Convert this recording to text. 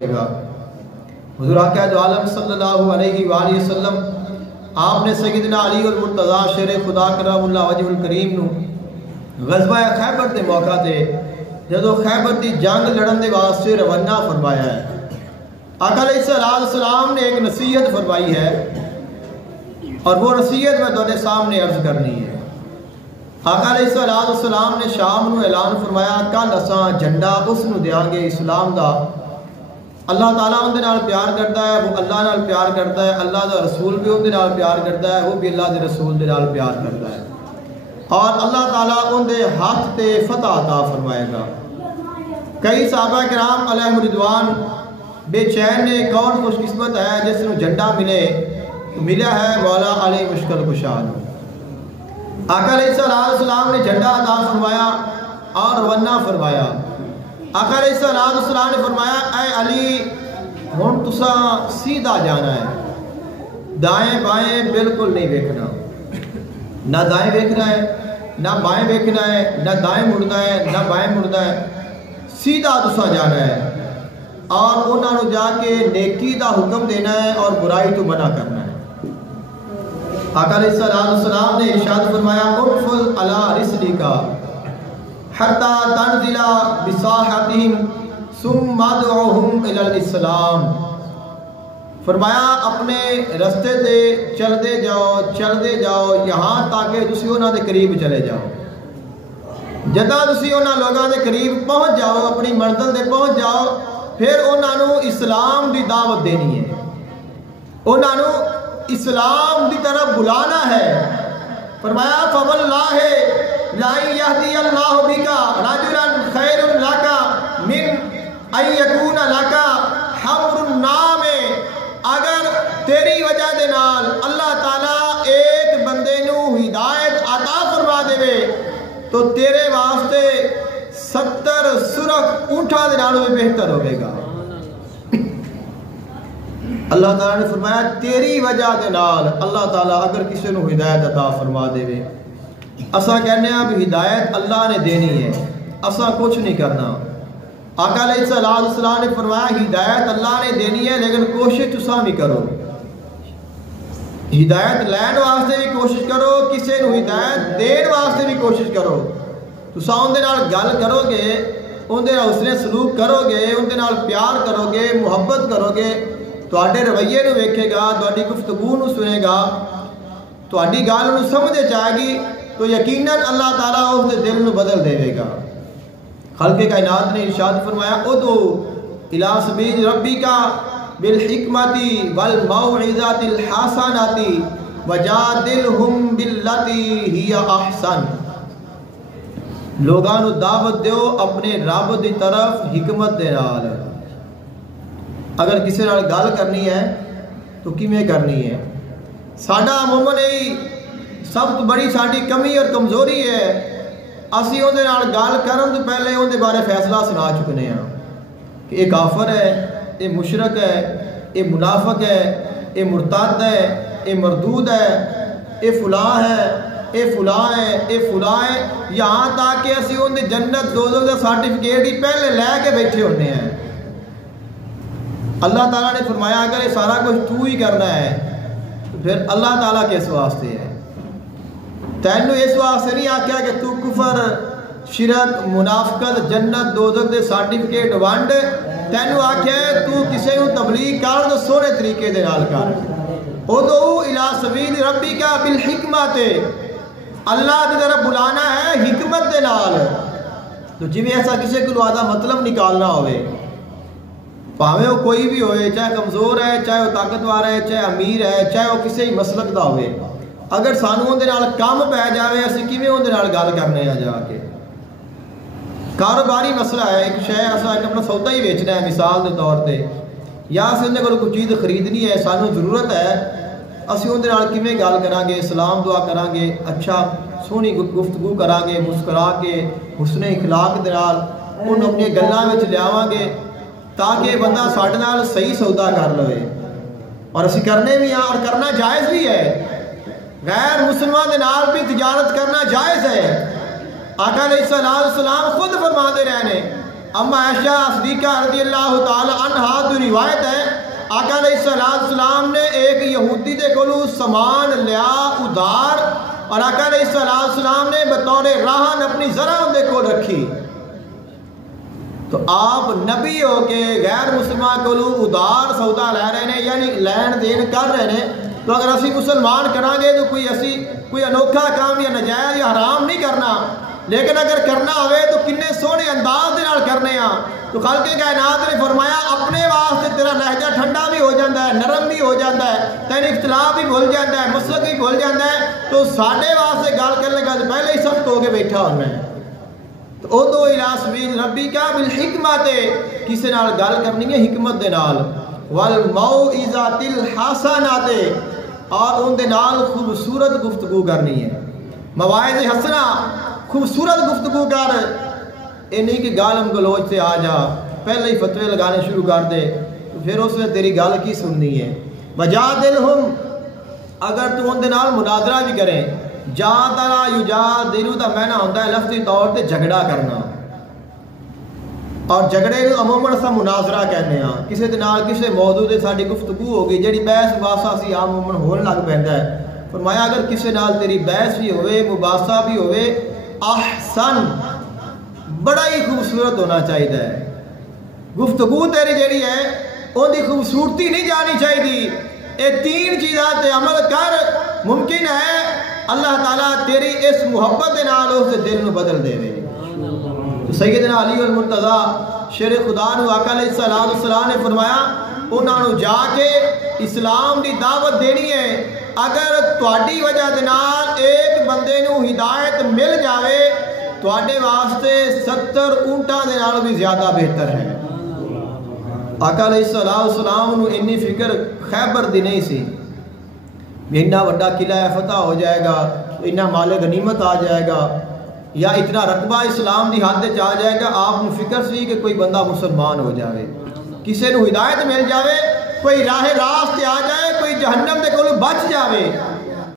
حضور آقا دو عالم صلی اللہ علیہ وآلہ وسلم آپ نے سیدنا علی المرتضی شیر خدا کرم اللہ وجہ الکریم نو غزوہ خیبر دے موقع تے جدو خیبر دی جنگ لڑن دے واسطے روانہ فرمایا ہے، آقا علیہ السلام نے ایک نصیحت فرمائی ہے اور وہ نصیحت میں تواڈے سامنے عرض کرنی ہے۔ آقا علیہ السلام نے شام نو اعلان فرمایا کل اساں جھنڈا اس نو دیاں گے اسلام دا، اللہ تعالیٰ اندے نال پیار کرتا ہے، وہ اللہ نال پیار کرتا ہے، اللہ دا رسول بھی اندے نال پیار کرتا ہے، وہ بھی اللہ دے رسول دے نال پیار کرتا ہے، اور اللہ تعالیٰ اندے ہاتھ تے فتح عطا فرمائے گا۔ کئی صحابہ کرام علیہم رضوان بے چین نے کون خوش قسمت ہے جس نو جھنڈا ملا ہے مولا علی مشکل کشا نو۔ آقا علیہ السلام نے جھنڈا عطا فرمایا اور روانہ فرمایا۔ آقا علیہ السلام نے فرمایا اے علی ہن تساں سیدھا جانا ہے، دائیں بائیں بالکل نہیں دیکھنا، نہ دائیں دیکھنا ہے نہ بائیں دیکھنا ہے، نہ دائیں مڑنا ہے نہ بائیں مڑنا ہے، سیدھا تساں جانا ہے اور انہاں نو جا کے نیکی دا حکم دینا ہے اور برائی تو منع کرنا ہے۔ آقا علیہ السلام نے ارشاد فرمایا انفذ علی رسلک حتی تنزل بساحتہم ثم ادعوہم الی الاسلام، فرمایا اپنے رستے تے چلدے جاؤ یہاں تاکہ تسی انہاں دے قریب چلے جاؤ، جداں تسی انہاں لوگاں دے قریب پہنچ جاؤ، اپنی منزل تے پہنچ جاؤ، پھر انہاں نو اسلام دی دعوت دینی ہے، انہاں نو اسلام دی طرف بلانا ہے۔ فرمایا فواللہ لَن يَهْدِيَ اللَّهُ بِكَ رَجُلًا خَيْرٌ لَكَ مِنْ أَن يَكُونَ لَكَ حَمْرُ النَّعَمِ، اگر تیری وجہ دے نال اللہ تعالیٰ ایک بندے نو ہدایت عطا فرما دے تو تیرے واسطے 70 سرخ اونٹاں دے نال بھی بہتر ہوے گا۔ اللہ تعالیٰ نے فرمایا تیری وجہ دے نال اللہ تعالیٰ اگر کسی نو ہدایت عطا فرما دے، اساں کہنے ہیں بھی ہدایت اللہ نے دینی ہے، اساں کچھ نہیں کرنا۔ آقا علیہ السلام نے فرمایا ہدایت اللہ نے دینی ہے لیکن کوشش تساں بھی کرو، ہدایت لین واسطے بھی کوشش کرو، کسی نو ہدایت دین واسطے بھی کوشش کرو۔ تساں اندے نال گل کرو گے، اندے نال حسن سلوک کرو گے، اندے نال پیار کرو گے، محبت کرو گے، تواڈے رویے نو ویکھے گا، تواڈی گفتگو نو سنے گا، تواڈی گل نو سمجھ جائے گی تو یقیناً اللہ تعالیٰ اس دے دل نو بدل دے گا۔ خلق کائنات نے ارشاد فرمایا ادعو الی سبیل ربک بالحکمت والموعظۃ الحسنۃ وجادلہم باللتی ہی احسن، لوگاں نو دعوت دیو اپنے رب دی طرف حکمت دے نال۔ اگر کسی نال گل کرنی ہے تو کیویں کرنی ہے؟ ساڈا عموماً سب تو بڑی ساری کمی اور کمزوری ہے، اسی اندے نال گل کرن تو پہلے اندے بارے فیصلہ سنا چکنے ہیں کہ یہ کافر ہے، یہ مشرک ہے، یہ منافق ہے، یہ مرتد ہے، یہ مردود ہے، یہ فلاں ہے، یہ فلاں ہے، یہ فلاں ہے، یہاں تک کہ اسی اندے جنت دوزخ دا سرٹیفکیٹ ہی پہلے لے کے بیٹھے ہونے ہیں۔ اللہ تعالیٰ نے فرمایا اگر یہ سارا کچھ تو ہی کرنا ہے تو پھر اللہ تعالیٰ کس واسطے ہے؟ تینوں اس واسطے نہیں آکھیا کہ تو کفر شرک منافقت جنت دوزخ دے سرٹیفکیٹ ونڈ، تینوں آکھیا ہے تو کسی کو تبلیغ کر تو سونے طریقے دے نال کر۔ ادعو الی سبیل ربک بالحکمت، اللہ کی طرف بلانا ہے حکمت دے نال۔ تو جی ایسا کسی کو آدھا مطلب نکالنا ہوئے، پاوے وہ کوئی بھی ہوئے، چاہے کمزور ہے، چاہے وہ طاقتور ہے، چاہے امیر ہے، چاہے وہ کسی مسلک دا ہوئے، اگر سانوں اندے نال کم پہ جاوے اسی کیویں اندے نال گل کرنے ہیں جا کے؟ کاروباری مسئلہ ہے، ایک شے اساں اپنا سودا ہی بیچنا ہے مثال دے طور تے، یا اسی اندے کول کوئی چیز خریدنی ہے، سانوں ضرورت ہے، اسی اندے نال کیویں گل کران گے، سلام دعا کران گے، اچھا سونی گفتگو کران گے، مسکرا کے حسن اخلاق دے نال انہوں اپنی گلاں وچ لیاواں گے تاکہ بندہ ساڈے نال صحیح سودا کر لوے، اور اسی کرنے بھی ہیں اور کرنا جائز بھی ہے، غیر مسلمان دے نال بھی تجارت کرنا جائز ہے۔ آقا علیہ السلام خود فرما دے رہے ہیں، اما عائشہ صدیقہ رضی اللہ تعالی عنہا روایت ہے آقا علیہ السلام نے ایک یہودی دے کولو سامان لیا ادھار اور آقا علیہ السلام نے بطور راہن اپنی ذرا دے کول رکھی. تو آپ نبی ہو کے غیر مسلمان کولو ادھار سودا لے رہے ہیں یعنی لین دین کر رہے ہیں. تو اگر اسی مسلمان کریں گے تو کوئی انوکھا کام یا نجائز یا حرام نہیں کرنا, لیکن اگر کرنا ہوئے تو کنے سونے انداز دے نال کرنے ہاں. تو خالق کائنات نے فرمایا اپنے واسطے تیرا لہجہ ٹھنڈا بھی ہو جاتا ہے, نرم بھی ہو جاتا ہے, تین اختلاف بھی بھول جاتا ہے, مسلک بھی بھول جاتا ہے. تو ساڈے واسطے گل کرنے کا پہلے ہی سخت ہو کے بیٹھا ہوں میں. تو ادو الی سبیل ربک بالحکمت, کسی نال گل کرنی ہے حکمت دے نال, والموعظۃ الحسنۃ, اور ان دے نال خوبصورت گفتگو کرنی ہے. مواعظ حسنہ, خوبصورت گفتگو کر, یہ نہیں کہ گالم گلوچ سے آ جا پہلے ہی فتوے لگانے شروع کر دے تو پھر اس نے تیری گل کی سننی ہے. وجادلہم, اگر تو ان دے نال مناظرہ بھی کریں, جادلا یجادلو دا معنی ہوتا ہے لفظی طور پہ جھگڑا کرنا, اور جھگڑے کو عموماً سا مناظرہ کہنے ہیں. کسی دے نال کسی موضوع تے ساری گفتگو ہوگی جڑی بحث مباحثہ سی عموماً ہون لگ پیندا ہے. فرمایا اگر کسی نال تیری بحث بھی ہوئے مباحثہ بھی ہوئے, احسن, بڑا ہی خوبصورت ہونا چاہیے. گفتگو تیری جڑی ہے ان کی خوبصورتی نہیں جانی چاہیے. یہ تین چیزاں تے عمل کر, ممکن ہے اللہ تعالیٰ تیری اس محبت دے نال اس دل نو بدل دے رہے. تو سیدنا علی المرتضی شیر خدا نو آقا علیہ السلام نے فرمایا انہاں نو جا کے اسلام دی دعوت دینی ہے. اگر تہاڈی وجہ دے نال ایک بندے نو ہدایت مل جاوے تواڈے واسطے 70 اونٹاں دے نال بھی زیادہ بہتر ہے. آقا علیہ السلام نو انی فکر خیبر دی نہیں سی, اتنا بڑا قلعہ فتح ہو جائے گا, اتنا مال غنیمت آ جائے گا, یا اتنا رقبہ اسلام دی حد آ جائے گا. آپ کو فکر سی کہ کوئی بندہ مسلمان ہو جائے, کسی نو ہدایت مل جائے, کوئی راہ راست آ جائے, کوئی جہنم دے کولوں بچ جائے.